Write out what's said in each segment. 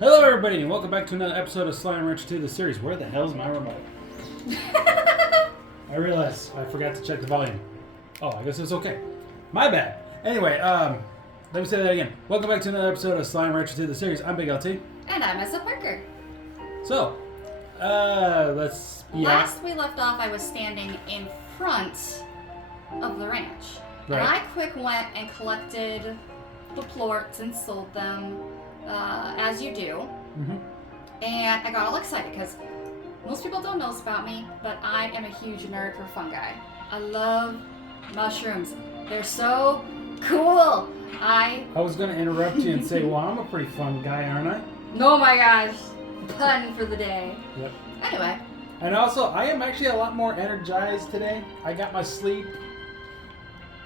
Hello, everybody, and welcome back to another episode of Slime Rancher 2, the series. Where the hell's my remote? I realized I forgot to check the volume. Oh, I guess it's okay. My bad. Anyway, let me say that again. Welcome back to another episode of Slime Rancher 2, the series. I'm Big LT. And I'm SFParker. So, let's... Last we left off, I was standing in front of the ranch. Right. And I quick went and collected the plorts and sold them, as you do. Mm-hmm. And I got all excited because most people don't know this about me, but I am a huge nerd for fungi. I love mushrooms. They're so cool. I was going to interrupt you and say, well, I'm a pretty fun guy, aren't I? Oh my gosh. Pun for the day. Yep. Anyway. And also, I am actually a lot more energized today. I got my sleep.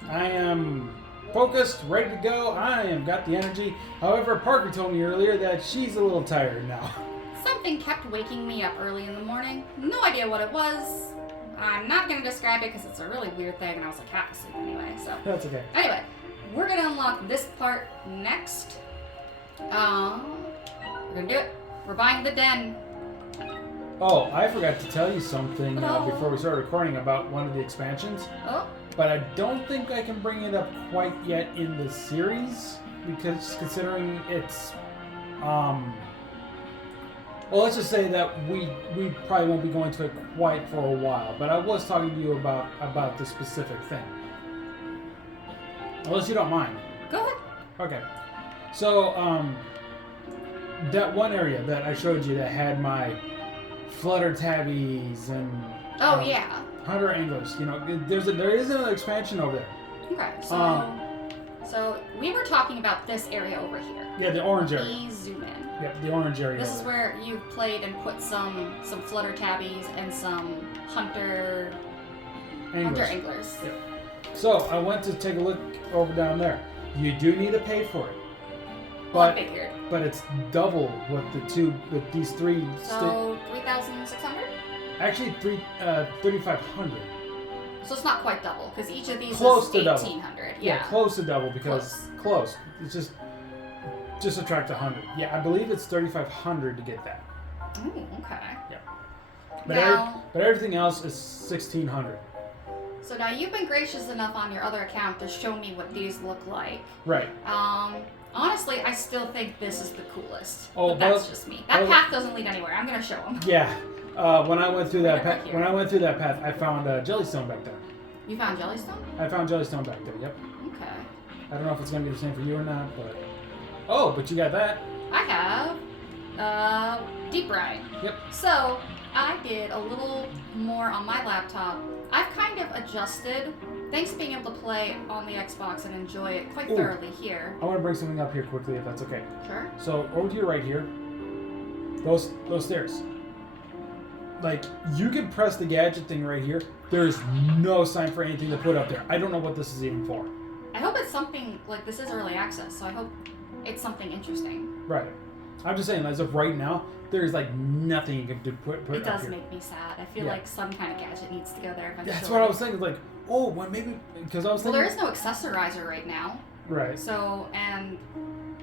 I am focused, ready to go. I am got the energy. However, Parker told me earlier that she's a little tired now. Something kept waking me up early in the morning. No idea what it was. I'm not going to describe it because it's a really weird thing and I was like half asleep anyway, so. That's okay. Anyway, we're going to unlock this part next. We're going to do it. We're buying the den. Oh, I forgot to tell you something Oh. before we started recording about one of the expansions. Oh. But I don't think I can bring it up quite yet in the series because considering it's, well, let's just say that we probably won't be going to it quite for a while. But I was talking to you about the specific thing. Unless you don't mind. Go ahead. Okay. So, that one area that I showed you that had my flutter tabbies and Oh, yeah. hunter anglers, you know, there is another expansion over there. Okay, so we were talking about this area over here. Yeah, the orange area. Please zoom in. Yep, the orange area. This is where you've played and put some flutter tabbies and some hunter anglers. Yep. So I went to take a look over down there. You do need to pay for it. Well, I figured. But it's double with these three. So 3,600? Actually, 3,500. So it's not quite double because each of these Close is to double. 1,800. Yeah, Yeah. close to double because close. It's just subtract 100. Yeah, I believe it's 3,500 to get that. Ooh, okay. Yeah. But everything else is 1,600. So now you've been gracious enough on your other account to show me what these look like. Right. Honestly, I still think this is the coolest. Oh, but that's just me. That path doesn't lead anywhere. I'm gonna show them. Yeah. When I went through that Right path, here. when I went through that path, I found Jellystone back there. You found Jellystone? I found Jellystone back there. Yep. Okay. I don't know if it's gonna be the same for you or not, but but you got that. I have Deep Ride. Yep. So I did a little more on my laptop. I've kind of adjusted, thanks to being able to play on the Xbox and enjoy it quite thoroughly here. I want to bring something up here quickly, if that's okay. Sure. So over to your right here, those stairs. Like, you can press the gadget thing right here. There's no sign for anything to put up there. I don't know what this is even for. I hope it's something, like, this is early access, so I hope it's something interesting. Right. I'm just saying, as of right now, there's like nothing you can do put It up does here. make me sad. I feel like some kind of gadget needs to go there eventually. That's what I was thinking. Like, oh, well, maybe because I was Well, thinking. there is no accessorizer right now. Right. So, and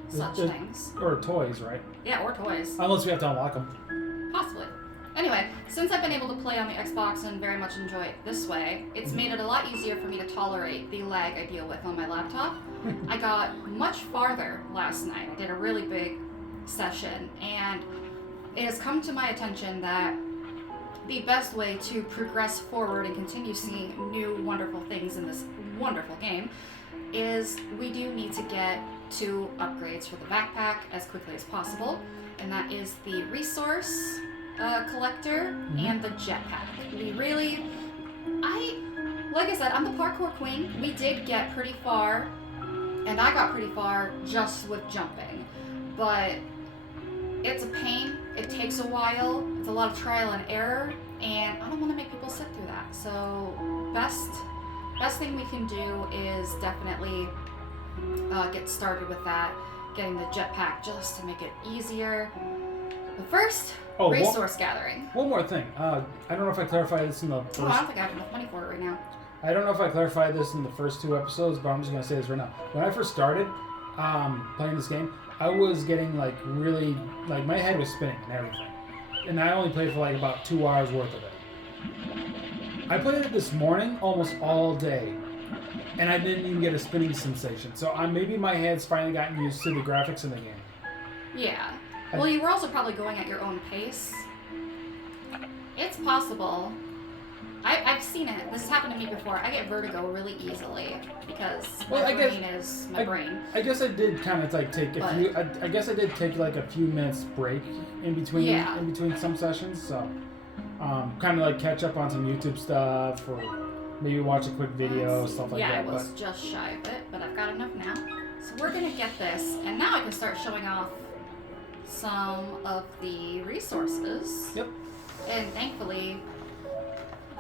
such things. Or toys, right? Yeah, or toys. Unless we have to unlock them. Possibly. Anyway, since I've been able to play on the Xbox and very much enjoy it this way, it's made it a lot easier for me to tolerate the lag I deal with on my laptop. I got much farther last night. I did a really big session, and it has come to my attention that the best way to progress forward and continue seeing new wonderful things in this wonderful game is we do need to get 2 upgrades for the backpack as quickly as possible, and that is the resource collector and the jetpack. Like I said, I'm the parkour queen. We did get pretty far, and I got pretty far just with jumping, but it's a pain. It takes a while. It's a lot of trial and error, and I don't want to make people sit through that. So best thing we can do is definitely get started with that, getting the jetpack just to make it easier. But first, resource gathering. One more thing. I don't know if I clarified this in the first... Oh, I don't think I have enough money for it right now. I don't know if I clarified this in the first 2 episodes, but I'm just going to say this right now. When I first started playing this game, I was getting like really like my head was spinning and everything, and I only played for like about 2 hours worth of it. I played it this morning almost all day, and I didn't even get a spinning sensation. So maybe my head's finally gotten used to the graphics in the game. Yeah. Well, you were also probably going at your own pace. It's possible. I've seen it. This has happened to me before. I get vertigo really easily because my brain is my brain. I guess I did kind of like take a few. I guess I did take like a few minutes break in between some sessions. So kind of like catch up on some YouTube stuff or maybe watch a quick video, stuff like that. Yeah, I was just shy of it, but I've got enough now. So we're gonna get this, and now I can start showing off some of the resources. Yep. And thankfully,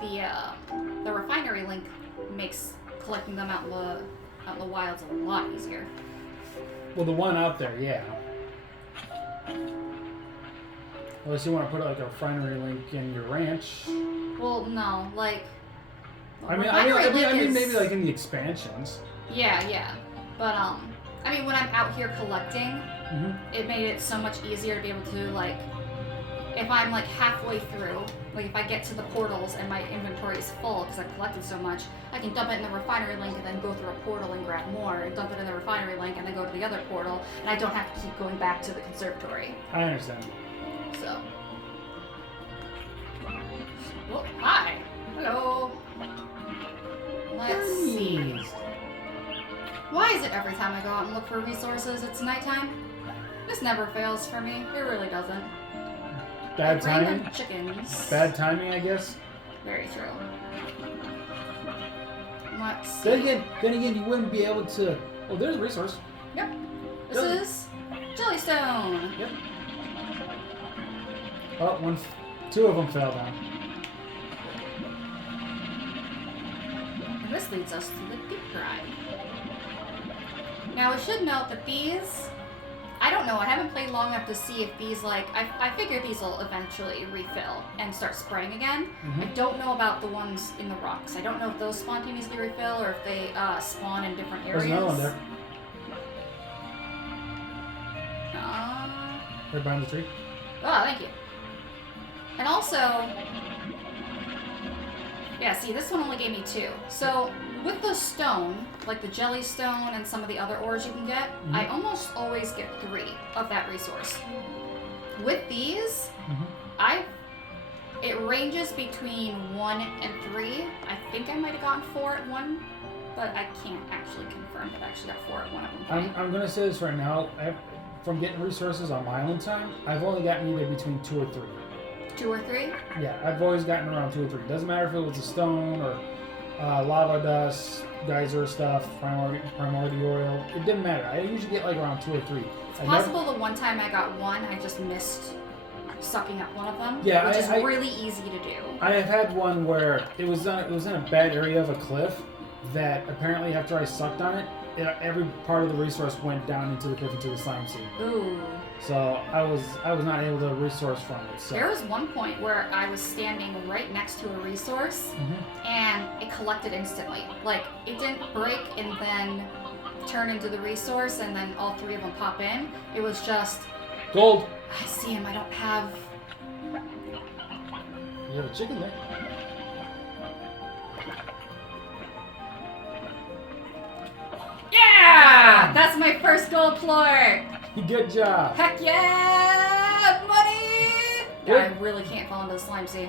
the refinery link makes collecting them out in the wilds a lot easier. Well, the one out there, yeah. Unless you want to put like a refinery link in your ranch. Well, no, like. I mean, maybe like in the expansions. Yeah, but I mean, when I'm out here collecting, it made it so much easier to be able to like. If I'm like halfway through, like if I get to the portals and my inventory is full because I've collected so much, I can dump it in the refinery link and then go through a portal and grab more, and dump it in the refinery link and then go to the other portal, and I don't have to keep going back to the conservatory. I understand. So. Oh, hi. Hello. Let's see. Why is it every time I go out and look for resources, it's nighttime? This never fails for me. It really doesn't. Bad timing? Chickens. Bad timing, I guess. Very true. Let's see. Then again, you wouldn't be able to. Oh, there's a resource. Yep. This is Jellystone. Yep. Oh, two of them fell down. And this leads us to the deep drive. Now, we should note that these. I don't know, I haven't played long enough to see if these, like, I figure these will eventually refill and start spraying again. I don't know about the ones in the rocks. I don't know if those spontaneously refill or if they spawn in different areas. There's another one there. Right behind the tree. Oh, thank you. And also, yeah, see, this one only gave me 2. So, with the stone, like the Jellystone and some of the other ores you can get, I almost always get 3 of that resource. With these, it ranges between 1 and 3. I think I might have gotten 4 at one, but I can't actually confirm that I actually got 4 at one of them. I'm going to say this right now. From getting resources on my own time, I've only gotten either between 2 or 3. 2 or 3? Yeah, I've always gotten around 2 or 3. Doesn't matter if it was a stone or lava dust, geyser stuff, primordial. It didn't matter. I usually get like around 2 or 3. It's possible the one time I got 1, I just missed sucking up one of them. Yeah, which is really easy to do. I have had one where it was in a bad area of a cliff that apparently after I sucked on it, every part of the resource went down into the cliff into the slime sea. Ooh. So I was not able to resource from it. So. There was one point where I was standing right next to a resource, and it collected instantly. Like, it didn't break and then turn into the resource, and then all 3 of them pop in. It was just... Gold! I see him, I don't have... You have a chicken there. Yeah! That's my first gold plort! Good job. Heck yeah! Money! Yeah, I really can't fall into the slime sea.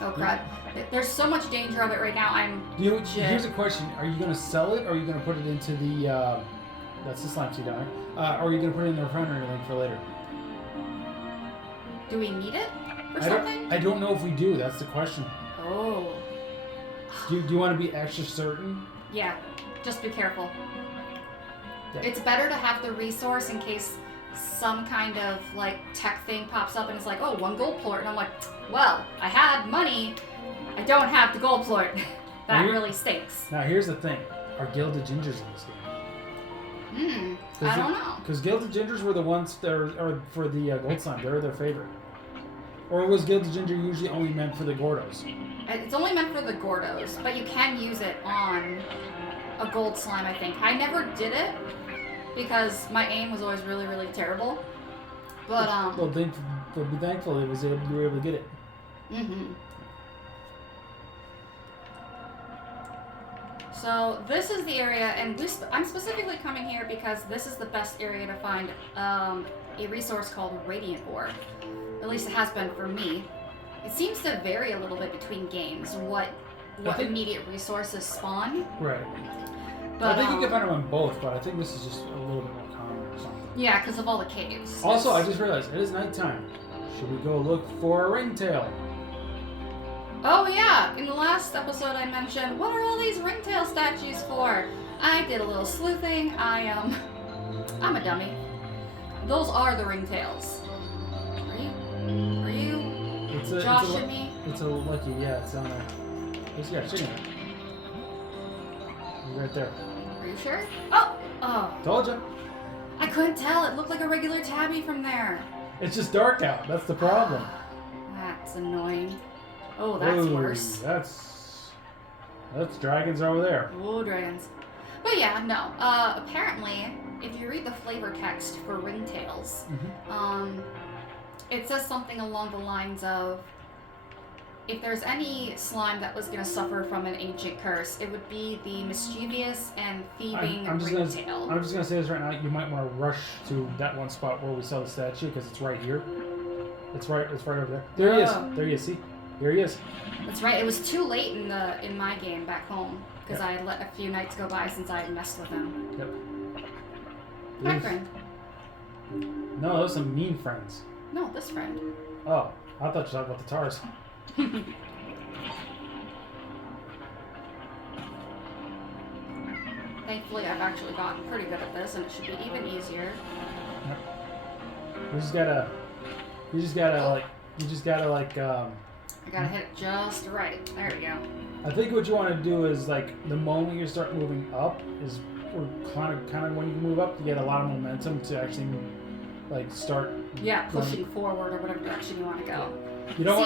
Oh crap. There's so much danger of it right now, Here's a question. Are you going to sell it, or are you going to put it into the... that's the slime sea down there. Or are you going to put it in the refinery link for later? Do we need it for something? I don't know if we do. That's the question. Oh. Do you want to be extra certain? Yeah. Just be careful. Yeah. It's better to have the resource in case some kind of like tech thing pops up and it's like, oh, 1 gold plort, and I'm like, well, I had money, I don't have the gold plort. That really stinks. Now here's the thing: are Gilded Gingers in this game? I don't know. Because Gilded Gingers were the ones that are for the gold slime. They were their favorite. Or was Gilded Ginger usually only meant for the Gordos? It's only meant for the Gordos, but you can use it on a gold slime, I think. I never did it, because my aim was always really, really terrible. But Well, be thankful you were able to get it. Mm-hmm. So this is the area, and I'm specifically coming here because this is the best area to find a resource called Radiant Ore. At least it has been for me. It seems to vary a little bit between games what immediate resources spawn. Right. But, I think you can find them on both, but I think this is just a little bit more common or something. Yeah, because of all the caves. Also, I just realized it is nighttime. Should we go look for a ringtail? Oh yeah, in the last episode I mentioned, what are all these ringtail statues for? I did a little sleuthing. I'm a dummy. Those are the ringtails. Are you joshing me? It's a lucky, yeah, it's on there. Yeah, chicken. Right there. Are you sure? Oh! Told you. I couldn't tell. It looked like a regular tabby from there. It's just dark out. That's the problem. That's annoying. Oh, that's worse. That's dragons over there. Oh, dragons. But yeah, no. Apparently, if you read the flavor text for ringtails, it says something along the lines of, if there's any slime that was going to suffer from an ancient curse, it would be the mischievous and thieving ringtail. I'm just going to say this right now. You might want to rush to that one spot where we saw the statue because it's right here. It's right over there. There he is. There he is. See? Here he is. That's right. It was too late in my game back home because I had let a few nights go by since I had messed with him. Yep. My friend. No, those are some mean friends. No, this friend. Oh, I thought you were talking about the Tars. Thankfully, I've actually gotten pretty good at this, and it should be even easier. Yep. You just gotta I gotta hit it just right. There we go. I think what you want to do is like the moment you start moving up is, or kind of when you move up, you get a lot of momentum to actually like start. Yeah, pushing forward or whatever direction you want to go. You don't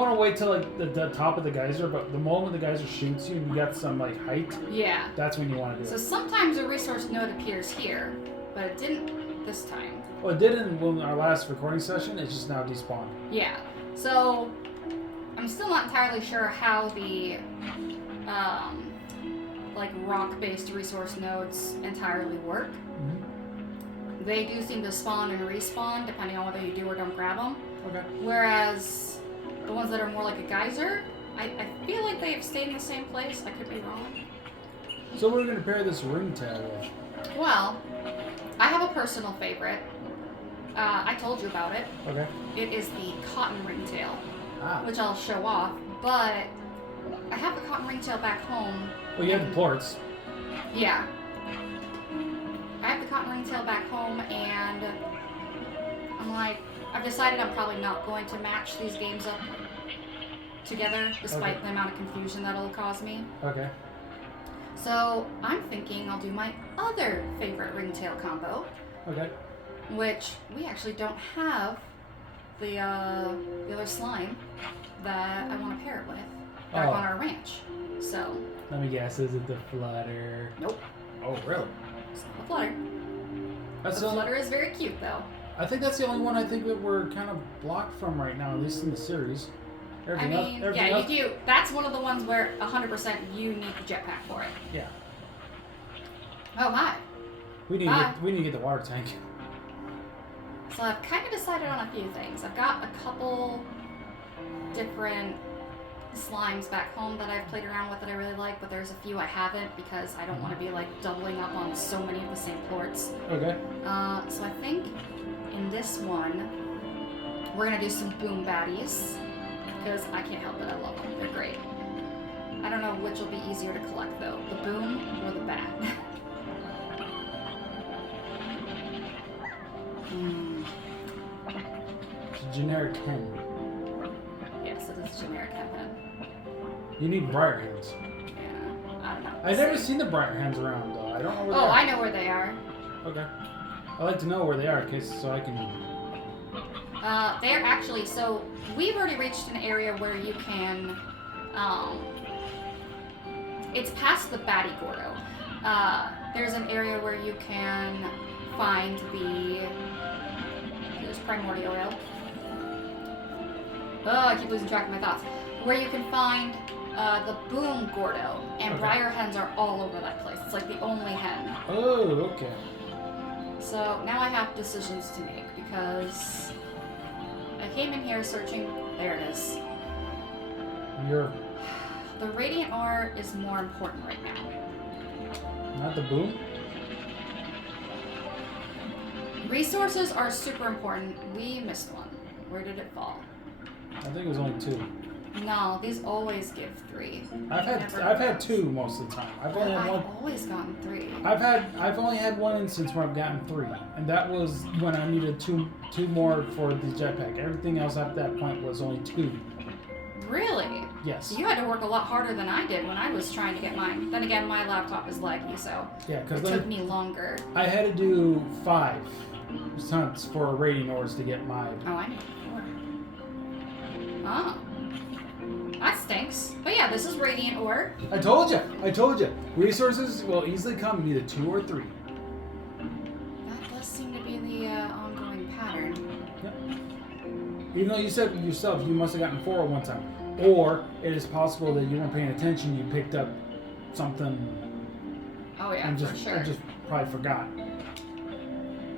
want to wait till like the top of the geyser, but the moment the geyser shoots you and you got some like height, yeah, that's when you want to do so it. So sometimes a resource node appears here, but it didn't this time. Well, it did in our last recording session. It's just now despawned. Yeah. So I'm still not entirely sure how the like rock-based resource nodes entirely work. Mm-hmm. They do seem to spawn and respawn depending on whether you do or don't grab them. Okay. Whereas the ones that are more like a geyser, I feel like they've stayed in the same place. I could be wrong. So what are we going to pair this ringtail with? Well, I have a personal favorite. I told you about it. Okay. It is the cotton ringtail, which I'll show off. But I have the cotton ringtail back home. Well, you have the plorts. Yeah. I have the cotton ringtail back home, and I'm like, I've decided I'm probably not going to match these games up together, despite the amount of confusion that'll cause me. Okay. So I'm thinking I'll do my other favorite ringtail combo. Okay. Which we actually don't have the other slime that I want to pair it with back on our ranch. So. Let me guess. Is it the flutter? Nope. Oh, really? It's not the flutter. The flutter is very cute, though. I think that's the only one I think that we're kind of blocked from right now, at least in the series. Everything else. You do. That's one of the ones where 100% you need the jetpack for it. Yeah. Oh, hi. We need to get the water tank. So I've kind of decided on a few things. I've got a couple different slimes back home that I've played around with that I really like, but there's a few I haven't because I don't want to be like doubling up on so many of the same plorts. Okay. So I think in this one we're gonna do some boom baddies because I can't help it. I love them. They're great. I don't know which will be easier to collect though, the boom or the bat. It's a generic hen. Yes, it is a generic hen. You need briar hens. Yeah, I don't know. I've never seen the briar hens around though. I don't know where they are. Oh, I know where they are. Okay. I like to know where they are in case so I can. They're actually, so we've already reached an area where you can, it's past the Batty Gordo. there's an area where you can find there's primordial oil. I keep losing track of my thoughts. Where you can find the boom Gordo, and briar hens are all over that place. It's like the only hen. Oh, okay. So now I have decisions to make because I came in here searching. There it is. The radiant ore is more important right now. Not the boom? Resources are super important. We missed one. Where did it fall? I think it was only 2. No, these always give 3. I've had 2 most of the time. I've only had 1. I've always gotten 3. I've only had 1 instance where I've gotten 3, and that was when I needed two more for the jetpack. Everything else at that point was only 2. Really? Yes. You had to work a lot harder than I did when I was trying to get mine. Then again, my laptop is laggy, so it took me longer. I had to do 5 stunts for radiant ores to get my. Oh, I need 4. Oh. That stinks. But yeah, this is radiant ore. I told you. Resources will easily come in either 2 or 3. That does seem to be the ongoing pattern. Yep. Even though you said yourself you must have gotten 4 at one time. Or it is possible that you weren't paying attention, you picked up something. Oh yeah, and for sure. I just probably forgot.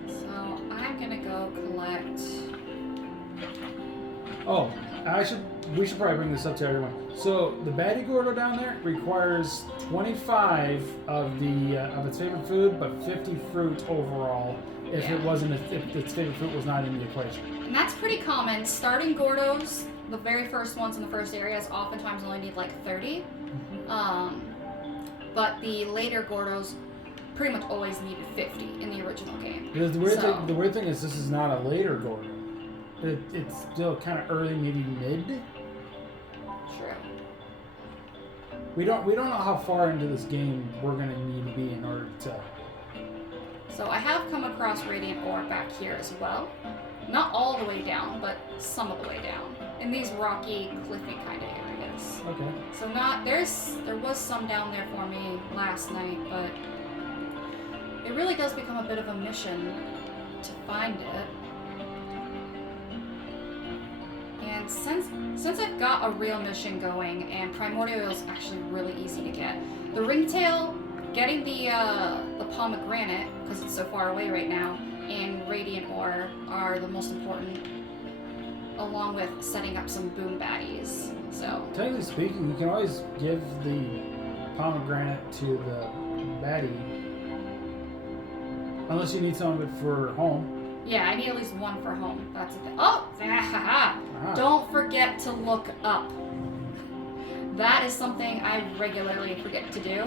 So I'm gonna go collect. Oh, we should probably bring this up to everyone. So the baddie Gordo down there requires 25 of its favorite food, but 50 fruit overall. If its favorite fruit was not in the equation. And that's pretty common. Starting Gordos, the very first ones in the first areas, oftentimes only need like 30. But the later Gordos pretty much always needed 50 in the original game. Because the weird thing is this is not a later Gordo. It's still kind of early, maybe mid. True. We don't know how far into this game we're gonna need to be in order to. So I have come across radiant ore back here as well. Not all the way down, but some of the way down. In these rocky, cliffy kind of areas. Okay. So there was some down there for me last night, but it really does become a bit of a mission to find it. And since I've got a real mission going, and primordial oil is actually really easy to get, the ringtail, getting the pomegranate because it's so far away right now, and radiant ore are the most important, along with setting up some boom baddies. So technically speaking, you can always give the pomegranate to the baddie, unless you need some of it for home. yeah, I need at least 1 for home. That's the thing. Oh, don't forget to look up. That is something I regularly forget to do.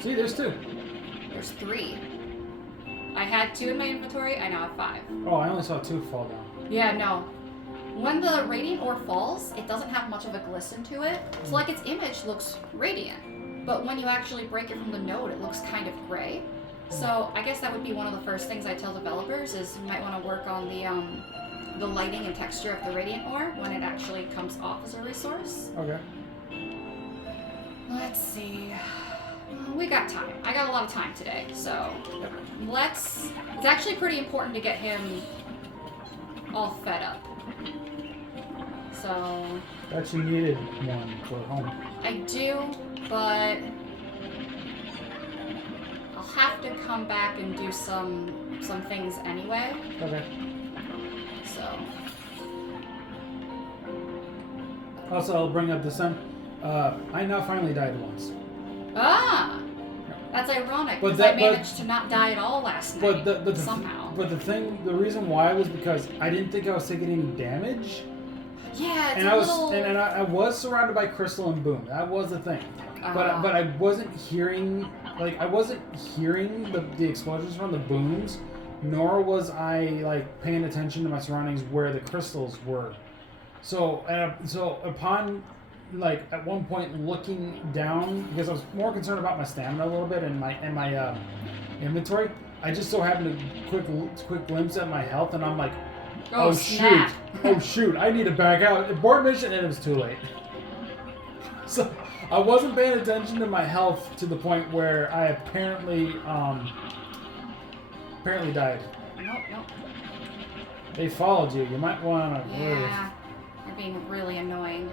See, there's 2. There's 3. I had 2 in my inventory, I now have 5. Oh, I only saw 2 fall down. Yeah, no. When the radiant ore falls, it doesn't have much of a glisten to it. So like its image looks radiant. But when you actually break it from the node, it looks kind of gray. So I guess that would be one of the first things I tell developers is you might want to work on the lighting and texture of the radiant ore when it actually comes off as a resource. Okay. Let's see. We got time. I got a lot of time today, so it's actually pretty important to get him all fed up. So Bet you needed 1 for home. I do, but I'll have to come back and do some things anyway. Okay. So Also, I'll bring up the sun. I now finally died once. That's ironic But because I managed to not die at all last night. Somehow. But the reason why was because I didn't think I was taking any damage. Yeah, it's and a little. I was surrounded by crystal and boom. That was the thing. But I wasn't hearing the explosions from the booms, nor was I paying attention to my surroundings where the crystals were. So upon at one point looking down, because I was more concerned about my stamina a little bit and my inventory, I just so happened to quick glimpse at my health, and I'm like, oh shoot, I need to back out. Abort mission, and it was too late. So I wasn't paying attention to my health to the point where I apparently died. Nope. They followed you. You might want to move. Yeah, they're being really annoying.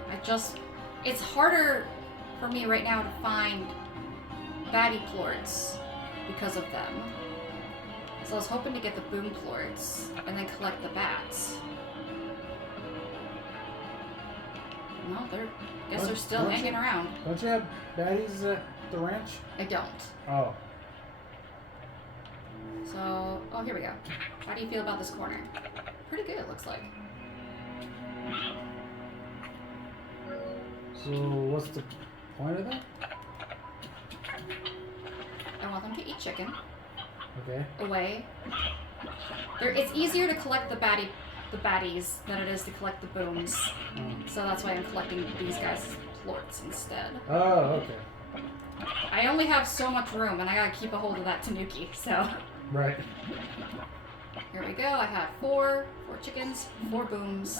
It's harder for me right now to find baddie plorts because of them. So I was hoping to get the boom plorts and then collect the bats. No, they're still hanging around. Don't you have baddies at the ranch? I don't. Oh. So, here we go. How do you feel about this corner? Pretty good, it looks like. So what's the point of that? I want them to eat chicken. Okay. Away. It's easier to collect the baddies than it is to collect the booms. So that's why I'm collecting these guys' plorts instead. Oh, okay. I only have so much room, and I gotta keep a hold of that tanuki, so... Right. Here we go, I have four chickens, 4 booms.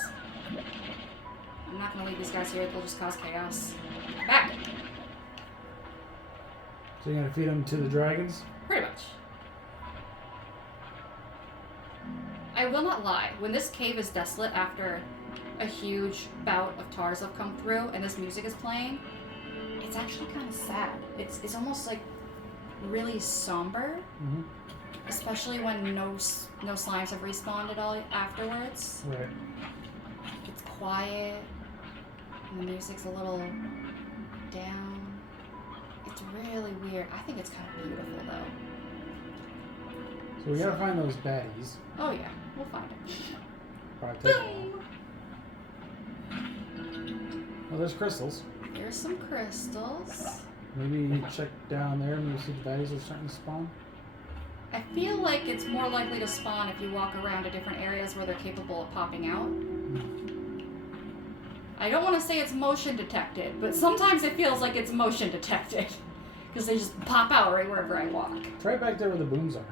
I'm not gonna leave these guys here, they'll just cause chaos. Back! So you're gonna feed them to the dragons? Pretty much. I will not lie, when this cave is desolate after a huge bout of tars have come through and this music is playing, it's actually kind of sad. It's almost like really somber, especially when no slimes have respawned at all afterwards. Right. It's quiet, and the music's a little down. It's really weird. I think it's kind of beautiful though. So we gotta find those baddies. Oh yeah, we'll find them. Probably take a while. Well, there's crystals. There's some crystals. Maybe check down there. Maybe see the baddies are starting to spawn. I feel like it's more likely to spawn if you walk around to different areas where they're capable of popping out. I don't want to say it's motion detected, but sometimes it feels like it's motion detected. Because they just pop out right wherever I walk. Try back there where the booms are.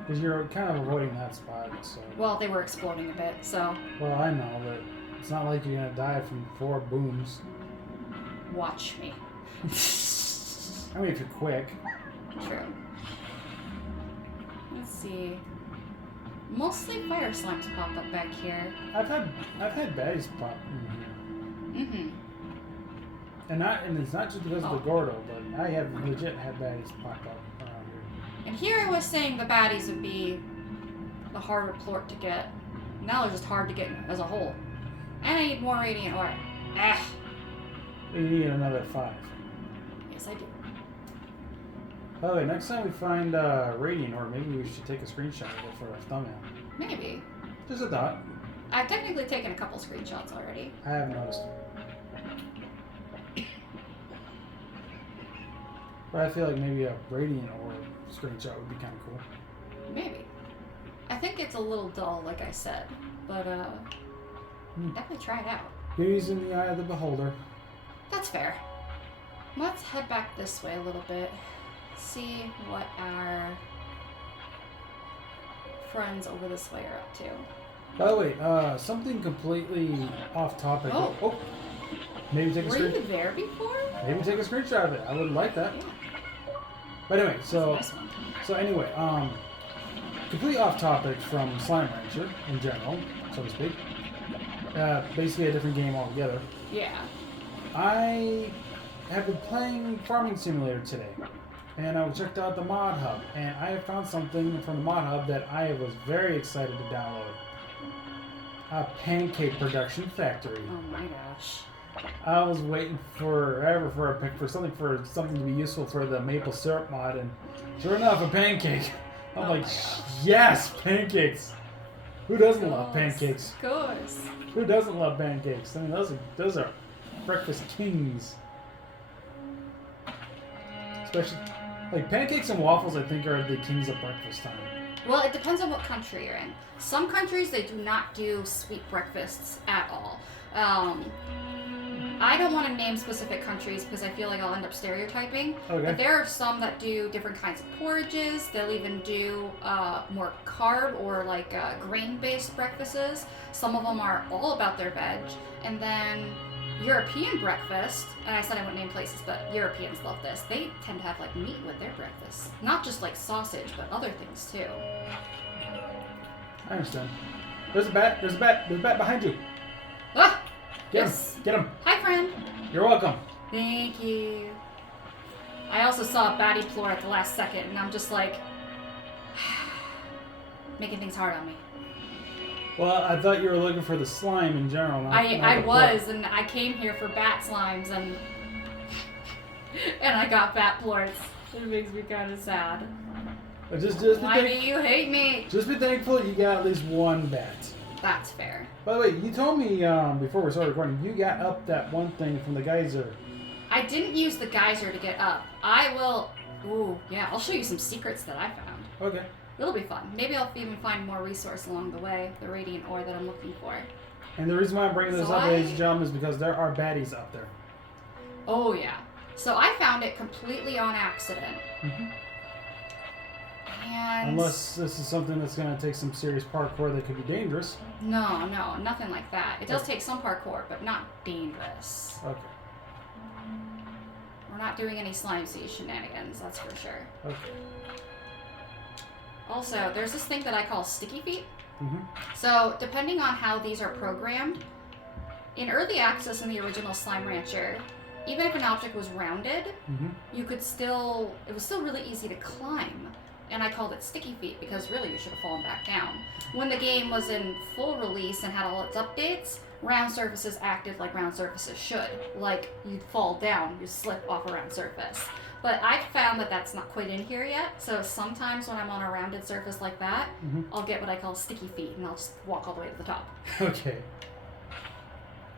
Because you're kind of avoiding that spot, so... Well, they were exploding a bit, so... Well, I know, but it's not like you're gonna die from 4 booms. Watch me. I mean, if you're quick. True. Let's see. Mostly fire slimes pop up back here. I've had baddies pop in here. And it's not just because of the Gordo, but I have legit had baddies pop up around here. And here I was saying the baddies would be the harder plort to get. Now they're just hard to get as a whole. And I need more radiant ore. You need another 5. Yes, I do. By the way, next time we find radiant ore, maybe we should take a screenshot of it for our thumbnail. Maybe. Just a thought. I've technically taken a couple screenshots already. I haven't noticed. But I feel like maybe a radiant ore screenshot would be kind of cool. Maybe. I think it's a little dull, like I said. But, definitely try it out. Beauty's in the eye of the beholder. That's fair. Let's head back this way a little bit. See what our friends over this way are up to. By the way, something completely off topic. Oh. Maybe take a Were you there before? Maybe take a screenshot of it. I would like that. Yeah. But anyway, so That's a nice one. anyway, completely off topic from Slime Rancher in general, so to speak. Basically a different game altogether. Yeah. I have been playing Farming Simulator today, and I checked out the mod hub, and I have found something from the mod hub that I was very excited to download. A pancake production factory. Oh my gosh. I was waiting forever for something to be useful for the maple syrup mod, and sure enough, a pancake. I'm like, gosh. yes, pancakes. Who doesn't love pancakes? Of course. Who doesn't love pancakes? I mean, those are breakfast kings. Especially like pancakes and waffles, I think are the kings of breakfast time. Well, it depends on what country you're in. Some countries, they do not do sweet breakfasts at all. I don't want to name specific countries because I feel like I'll end up stereotyping. Okay. But there are some that do different kinds of porridges. They'll even do more carb or like grain-based breakfasts. Some of them are all about their veg. And then European breakfast, and I said I wouldn't name places, but Europeans love this. They tend to have like meat with their breakfast. Not just like sausage, but other things too. I understand. There's a bat. There's a bat. There's a bat behind you. Ah! Get Yes. him. Get him. Hi, friend. You're welcome. Thank you. I also saw a batty plore at the last second, and I'm just like, making things hard on me. Well, I thought you were looking for the slime in general. I was, and I came here for bat slimes, and I got bat plorts. It makes me kind of sad. But just be Why do you hate me? Just be thankful you got at least one bat. That's fair. By the way, you told me before we started recording, you got up that one thing from the geyser. I didn't use the geyser to get up. I will. Ooh, yeah, I'll show you some secrets that I found. Okay. It'll be fun. Maybe I'll even find more resource along the way, the radiant ore that I'm looking for. And the reason why I'm bringing this up, ladies and gentlemen, is because there are baddies out there. Oh, yeah. So I found it completely on accident. Mm-hmm. And Unless this is something that's going to take some serious parkour that could be dangerous. No, nothing like that. It does take some parkour, but not dangerous. Okay. We're not doing any slime sea shenanigans, that's for sure. Okay. Also, there's this thing that I call sticky feet. Mm-hmm. So, depending on how these are programmed, in early access in the original Slime Rancher, even if an object was rounded, Mm-hmm. it was still really easy to climb. And I called it sticky feet because really you should have fallen back down. When the game was in full release and had all its updates, round surfaces acted like round surfaces should. Like, you'd fall down, you'd slip off a round surface. But I've found that that's not quite in here yet, so sometimes when I'm on a rounded surface like that, Mm-hmm. I'll get what I call sticky feet, and I'll just walk all the way to the top. Okay.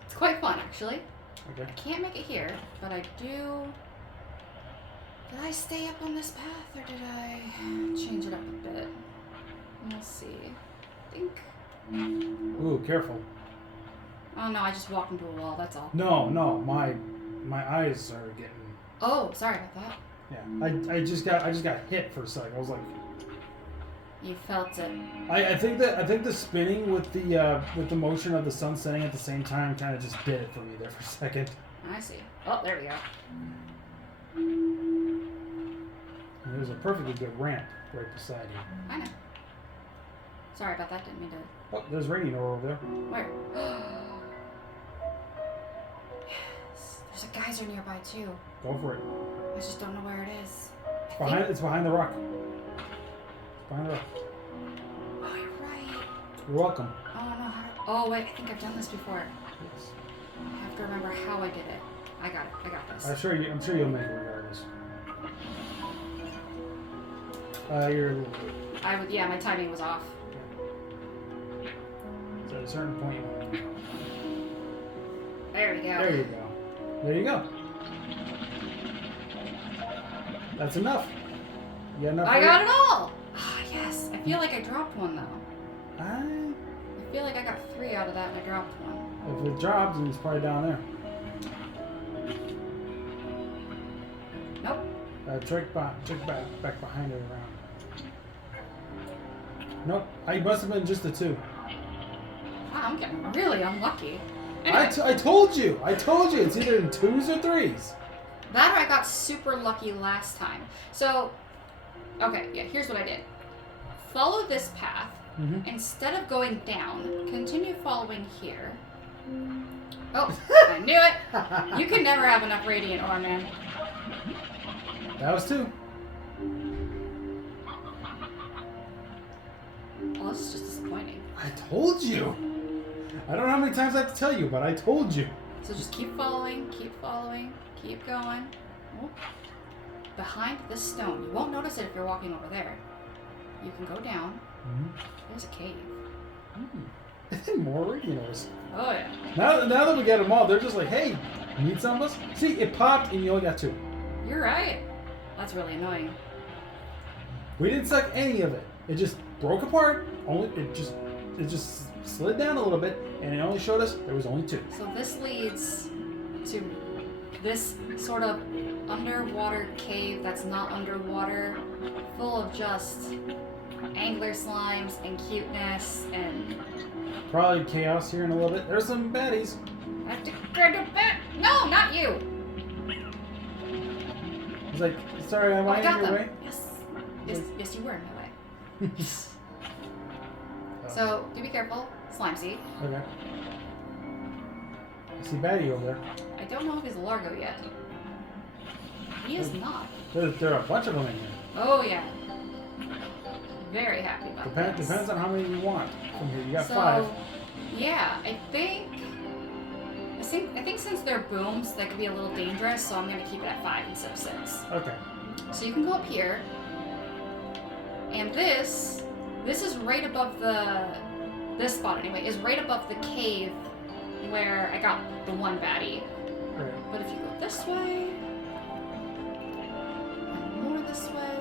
It's quite fun, actually. Okay. I can't make it here, but I do... Did I stay up on this path, or did I change it up a bit? We'll see. I think... Ooh, careful. Oh no, I just walked into a wall, that's all. No, my eyes are getting. Oh, sorry about that. Yeah, I just got hit for a second. I was like. You felt it. I think the spinning with the motion of the sun setting at the same time kind of just did it for me there for a second. I see. Oh, there we go. And there's a perfectly good ramp right beside you. I know. Sorry about that, didn't mean to... Oh, there's raining over there. Where? Yes. There's a geyser nearby, too. Go for it. I just don't know where it is. It's behind the rock. It's behind the rock. Oh, you're right. You're welcome. I don't know how to... Oh, wait, I think I've done this before. Yes. I have to remember how I did it. I got it. I got this. I'm sure you'll make it regardless. You're a little bit. Yeah, my timing was off. So at a certain point you want to... There we go. There you go. There you go. That's enough. You got enough? I got it all! Ah, yes. I feel like I dropped one, though. I... I feel like I got 3 out of that and I dropped one. If it dropped, then it's probably down there. Nope. Check back behind it around. Nope. I must have been just the 2. Wow, I'm getting really unlucky. Anyway, I told you. It's either in 2s or 3s. that or I got super lucky last time. So, okay, yeah, here's what I did. Follow this path. Mm-hmm. Instead of going down, continue following here. Oh, I knew it! You can never have enough radiant ore, man. That was 2. Well, this is just disappointing. I told you. I don't know how many times I have to tell you, but I told you. So just keep following, keep going. Oh. Behind this stone. You won't notice it if you're walking over there. You can go down. Mm-hmm. There's a cave. More radios. Oh, yeah. Now that we get them all, they're just like, hey, you need some of us? See, it popped and you only got 2. You're right. That's really annoying. We didn't suck any of it. It just broke apart. It just slid down a little bit, and it only showed us there was only 2. So this leads to this sort of underwater cave that's not underwater, full of just angler slimes and cuteness and... Probably chaos here in a little bit. There's some baddies. I have to scared to bit. No, not you. He's like, sorry, am Oh, I I got in your them. way? Yes, you were in my way. So, do be careful. Slime seed. Okay. I see Batty over there. I don't know if he's a Largo yet. He is not. There are a bunch of them in here. Oh, yeah. Very happy about that. Depends on how many you want from here. You got So, 5. yeah, I think since they're booms, they could be a little dangerous, so I'm going to keep it at 5 instead of 6. Okay. So you can go up here, and this is right above this spot anyway, is right above the cave where I got the one baddie. Right. But if you go this way, and more this way,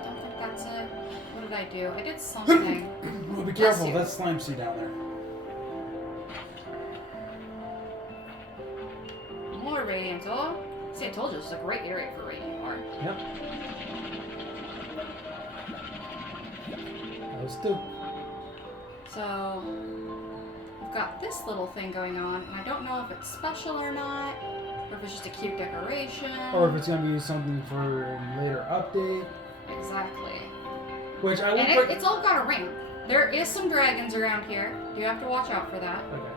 I don't think that's it. What did I do? I did something. Well, be Bless careful. you. That's slime seed down there. More radiant ore. See, I told you this is a great area for radiant ore. Yep. Those two. So we've got this little thing going on, and I don't know if it's special or not, or if it's just a cute decoration. Or if it's going to be something for a later update. Exactly. Which I will And put... it's all got a ramp. There is some dragons around here. You have to watch out for that. Okay.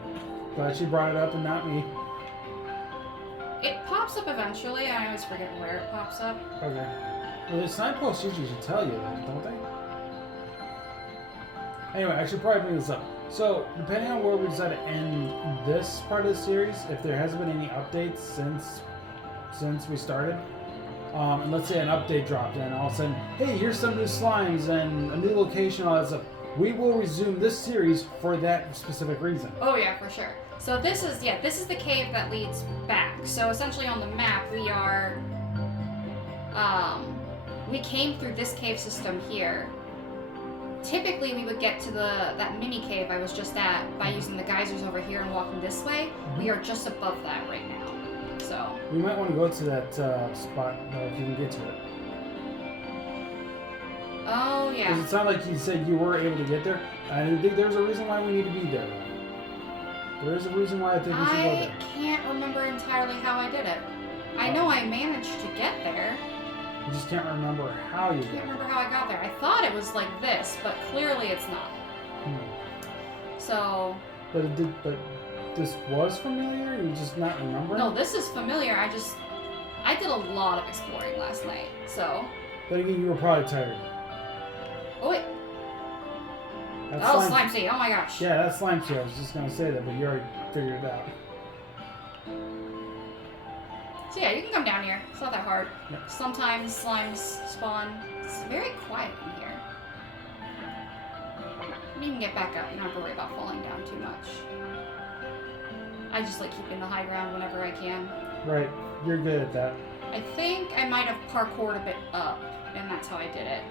Glad she brought it up and not me. It pops up eventually. I always forget where it pops up. Okay. Well, the signposts usually should tell you that, don't they? Anyway, I should probably bring this up. So, depending on where we decide to end this part of the series, if there hasn't been any updates since we started, and let's say an update dropped and all of a sudden, hey, here's some new slimes and a new location, all that stuff, we will resume this series for that specific reason. Oh yeah, for sure. So this is the cave that leads back. So essentially on the map we are, we came through this cave system here. Typically we would get to that mini cave I was just at by using the geysers over here and walking this way. We are just above that right now. So We might want to go to that spot if you can get to it. oh Because yeah. it sounded like you said you were able to get there. I think there's a reason why we need to be there. There is a reason why I think we should go I there. can't remember entirely how I did it. I know I managed to get there. You just can't remember how you I did can't it. remember how I got there. I thought it was like this, but clearly it's not. So But this was familiar? You just not remember? no, this is familiar. I did a lot of exploring last night. So But again, you were probably tired. oh wait, That's oh slime seed. Oh my gosh. Yeah, that's slime seed. I was just gonna say that, but you already figured it out. So yeah, you can come down here. It's not that hard. Yep. Sometimes slimes spawn. It's very quiet in here. You can get back up. You don't have to worry about falling down too much. I just like keeping the high ground whenever I can. Right, you're good at that. I think I might have parkoured a bit up, and that's how I did it.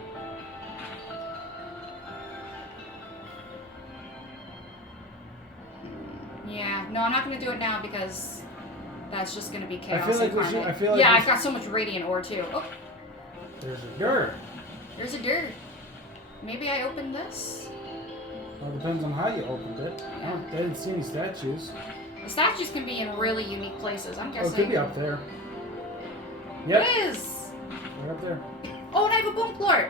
Yeah, no, I'm not going to do it now because that's just going to be chaos feel like we incarnate. should- I feel like yeah, we I've got so much radiant ore too. Oh, There's a dirt. there's a dirt. Maybe I opened this? Well, it depends on how you opened it. I didn't see any statues. The statues can be in really unique places. I'm Oh, guessing. it could be up there. Yep, It is! right up there. Oh, and I have a boom plort!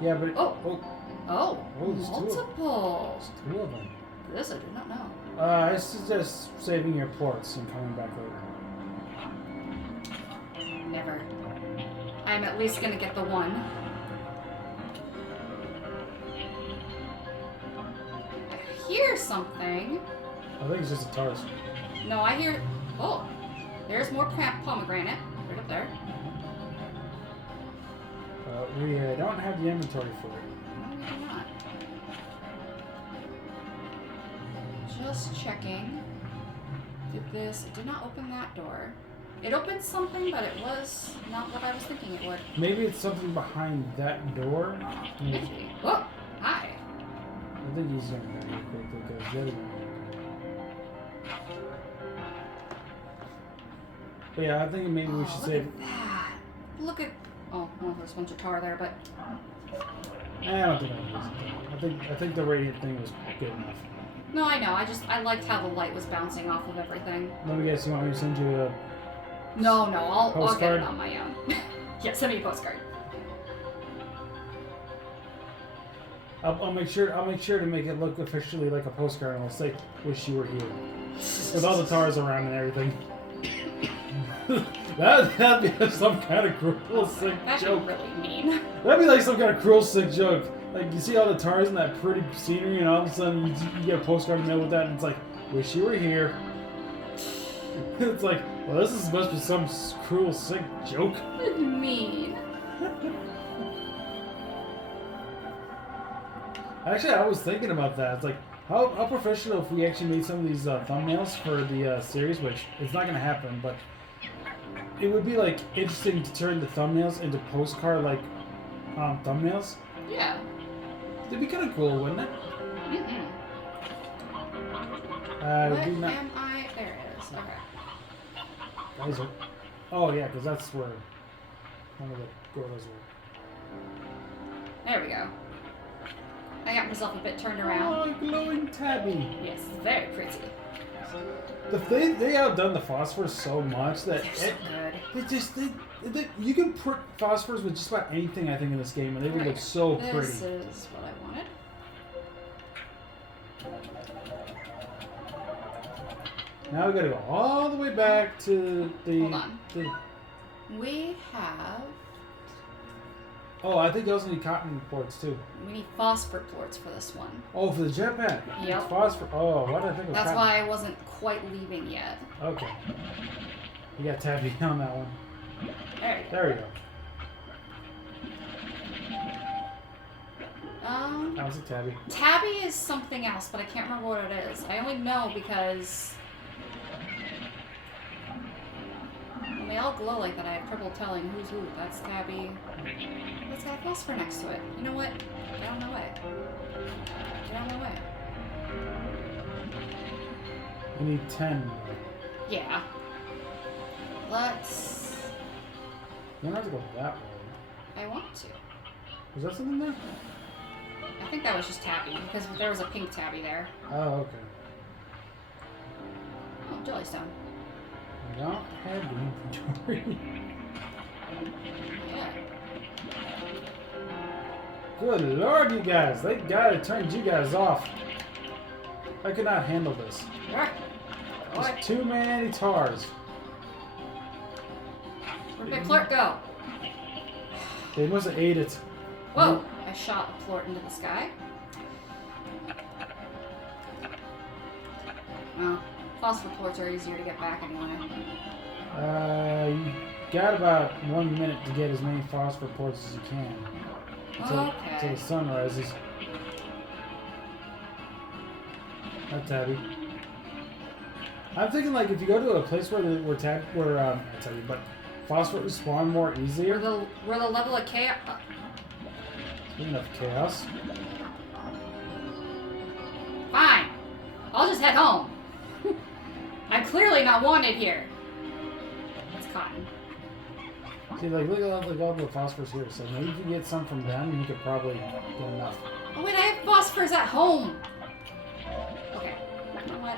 Yeah, but Oh. oh, Oh, there's two of them. multiple. There's 2 of them. This I did not know. I suggest saving your ports and coming back later. Never. I'm at least gonna get the one. I hear something. I think it's just a Taurus. No, I hear. Oh, there's more pomegranate right up there. We don't have the inventory for it. No, we do not. Just checking. Did this? It did not open that door. It opened something, but it was not what I was thinking it would. Maybe it's something behind that door. Maybe. Oh, hi. I think he's going to go real quick because the other one. But yeah, I think maybe we should look save. at that. Look at. Oh, well, there's a bunch of tar there, but I don't think I'll use it. I think the radiant thing was good enough. No, I know. I liked how the light was bouncing off of everything. Let me guess, you want me to send you a... No, I'll get Postcard? it on my own. Yeah, send me a postcard. I'll make sure to make it look officially like a postcard, and I'll say, "Wish you were here," with all the tars around and everything. that'd be some kind of cruel, sick That'd joke. be really mean. That'd be like some kind of cruel, sick joke. Like you see all the tars and that pretty scenery, and all of a sudden you get a postcard in the mail with that, and it's like, "Wish you were here." It's like, well, must be some cruel, sick joke. That'd be mean. Actually, I was thinking about that. It's like, how professional if we actually made some of these thumbnails for the series, which it's not going to happen, but it would be like interesting to turn the thumbnails into postcard-like thumbnails. Yeah. It'd be kind of cool, wouldn't it? Mm-mm. What am I? There it is. Okay. Guys are... Oh, yeah, because that's where one of the gorillas were. There we go. I got myself a bit turned around. Oh, glowing tabby. Yes, very pretty. They outdone the phosphors so much that They're so good. you can put phosphors with just about anything, I think, in this game, and they would look so pretty. This is what I wanted. Now we gotta go all the way back to the... Hold on. We have... Oh, I think you also need cotton ports, too. We need phosphor ports for this one. Oh, for the jetpack. Yep. It's phosphor. Oh, why did I think of That's cotton? why I wasn't quite leaving yet. Okay. You got tabby on that one. There we go. There we go. That was a tabby. Tabby is something else, but I can't remember what it is. I only know because when they all glow like that, I have trouble telling who's who. That's Tabby. It's got a phosphor next to it. You know what? Get out of my way. Get out of my way. We need 10. Yeah. Let's... You don't have to go that way. I want to. Was that something there? I think that was just Tabby, because there was a pink Tabby there. Oh, okay. Oh, Jellystone. I don't have the inventory. Yeah. Good lord, you guys. They gotta turn you guys off. I could not handle this. Right. There's too many tars. Where'd my plort go? They must have ate it. Whoa! I shot a plort into the sky. Well, phosphor plorts are easier to get back anyway. You got about 1 minute to get as many phosphor ports as you can. Until the sun rises. Not tabby. I'm thinking like if you go to a place where phosphor spawn more easier. Where the level of chaos. Speaking of chaos. Fine. I'll just head home. I'm clearly not wanted here. It's cotton. See, like look at all the phosphors here. So maybe if you get some from them, you could probably get enough. Oh wait, I have phosphors at home. Okay. You know what?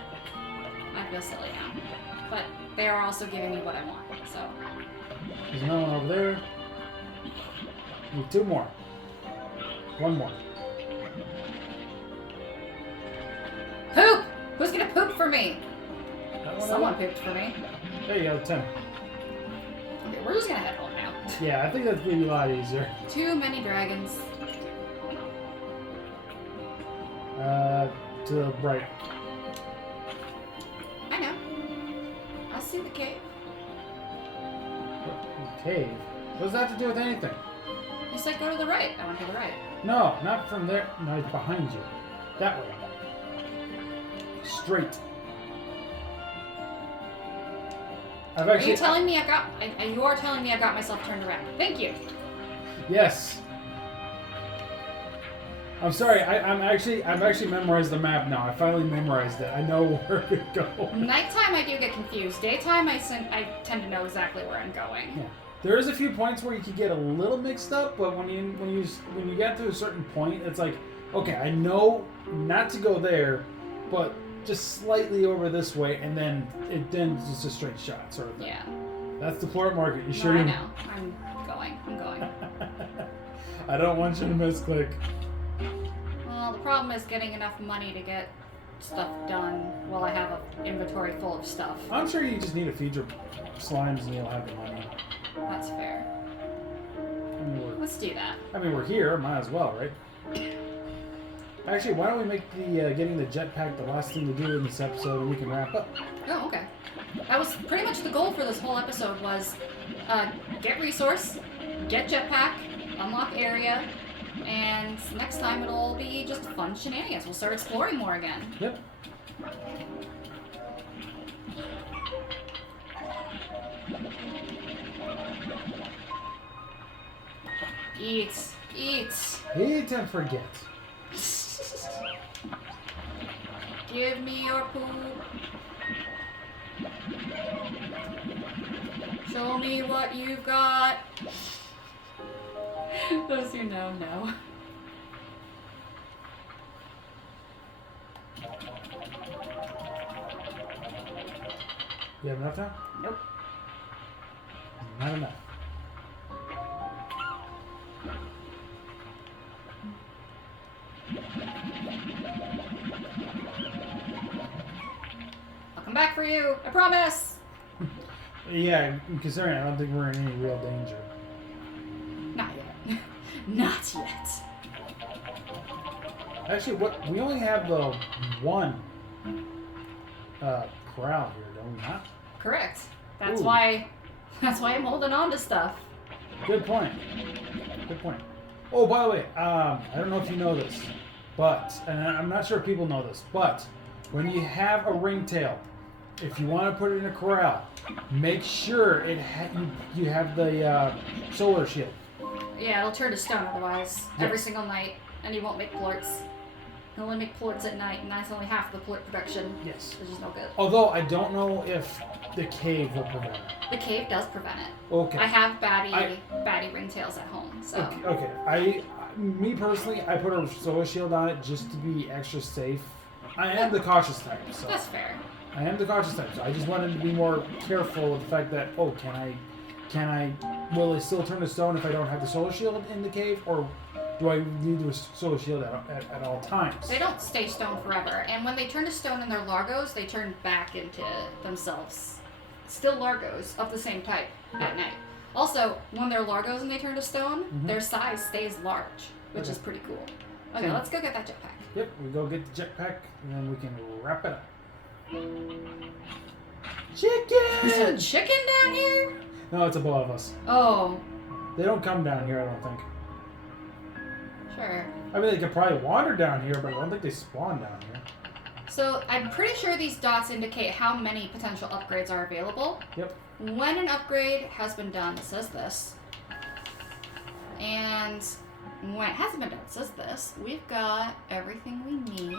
I feel silly now. But they are also giving me what I want, so. There's another one over there. Need 2 more. 1 more. Poop! Who's gonna poop for me? That one Someone over? pooped for me. There you go, 10. Okay, we're just gonna head home now. Yeah, I think that's gonna be a lot easier. Too many dragons. To the right. I know. I see the cave. Cave? What does that have to do with anything? You said go to the right. I went to the right. No, not from there. No, it's behind you. That way. Straight. Are you telling me you are telling me I got myself turned around. Thank you. Yes. I'm sorry. I've actually memorized the map now. I finally memorized it. I know where to go. Nighttime I do get confused. Daytime I tend to know exactly where I'm going. Yeah. There is a few points where you could get a little mixed up, but when you get to a certain point, it's like, okay, I know not to go there, but just slightly over this way, and then it's just a straight shot sort of thing. Yeah. That's the port market. You No, sure? I know. I'm going. I don't want you to misclick. Well, the problem is getting enough money to get stuff done while I have an inventory full of stuff. I'm sure you just need to feed your slimes and you'll have the money. That's fair. Let's do that. We're here. Might as well, right? Actually, why don't we make the getting the jetpack the last thing to do in this episode, and we can wrap up. Oh, okay. That was pretty much the goal for this whole episode was get resource, get jetpack, unlock area, and next time it'll be just fun shenanigans. We'll start exploring more again. Yep. Eat. Eat and forget. Give me your poop. Show me what you've got. Those who know. You have enough now? Nope. Not enough. I'll come back for you. I promise. Yeah, considering I don't think we're in any real danger. Not yet. Not yet. Actually, we only have the one corral here, don't we not? Correct. That's Ooh. why I'm holding on to stuff. Good point. Oh, by the way, I don't know if you know this, but, and I'm not sure if people know this, but when you have a ringtail, if you want to put it in a corral, make sure you have the solar shield. Yeah, it'll turn to stone otherwise. Every Yes. single night, and you won't make plorts. You'll only make plorts at night, and that's only half the plort production. Yes. Which is no good. Although I don't know if the cave will prevent it. The cave does prevent it. Okay. I have batty ringtails at home, so. Okay. Me personally, I put a solar shield on it just to be extra safe. I am the cautious type, so. That's fair. I am the cautious type, so I just wanted to be more careful of the fact that, will it still turn to stone if I don't have the solar shield in the cave, or do I need the solar shield at all times? They don't stay stone forever, and when they turn to stone in their Largos, they turn back into themselves. Still Largos of the same type at night. Also, when they're Largos and they turn to stone, their size stays large, which is pretty cool. Okay, let's go get that jetpack. Yep, we go get the jetpack, and then we can wrap it up. Chicken! Is there a chicken down here? No, it's above us. Oh, They don't come down here, I don't think. sure. I mean, they could probably wander down here, but I don't think they spawn down here. So, I'm pretty sure these dots indicate how many potential upgrades are available. Yep. When an upgrade has been done, it says this. And when it hasn't been done, it says this. We've got everything we need.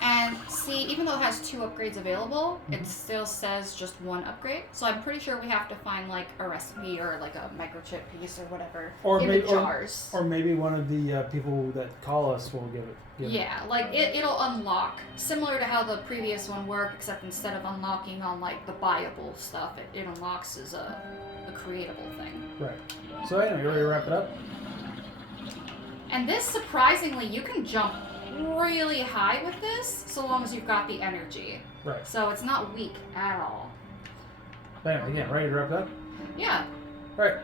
And see, even though it has 2 upgrades available, it still says just 1 upgrade. So I'm pretty sure we have to find like a recipe or like a microchip piece or whatever Or in maybe, the jars. or maybe one of the people that call us will give it. Yeah, like it'll unlock, similar to how the previous one worked, except instead of unlocking on like the buyable stuff, it unlocks as a creatable thing. Right. So anyway, you ready to wrap it up? And this, surprisingly, you can jump really high with this, so long as you've got the energy. Right. So it's not weak at all. But anyway, again, ready to wrap it up? Yeah. Right.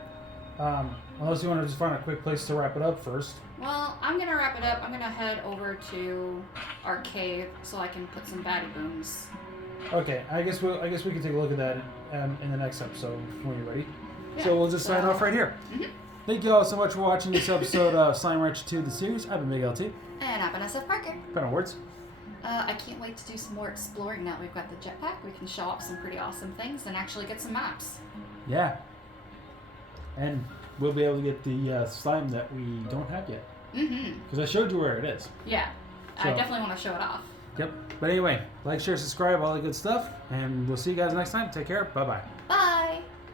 Unless you want to just find a quick place to wrap it up first. Well, I'm gonna wrap it up. I'm gonna head over to our cave so I can put some batty booms. Okay, I guess we can take a look at that in the next episode when you're ready. Yeah, So we'll just sign off right here. Mhm. Thank you all so much for watching this episode of Slime Rancher 2, the series. I've been Big LT. And I've been SFParker. Final words. I can't wait to do some more exploring now that we've got the jetpack. We can show off some pretty awesome things and actually get some maps. Yeah. And we'll be able to get the slime that we don't have yet. Mm-hmm. Because I showed you where it is. Yeah. I So- definitely want to show it off. Yep. But anyway, like, share, subscribe, all that good stuff. And we'll see you guys next time. Take care. Bye-bye. Bye!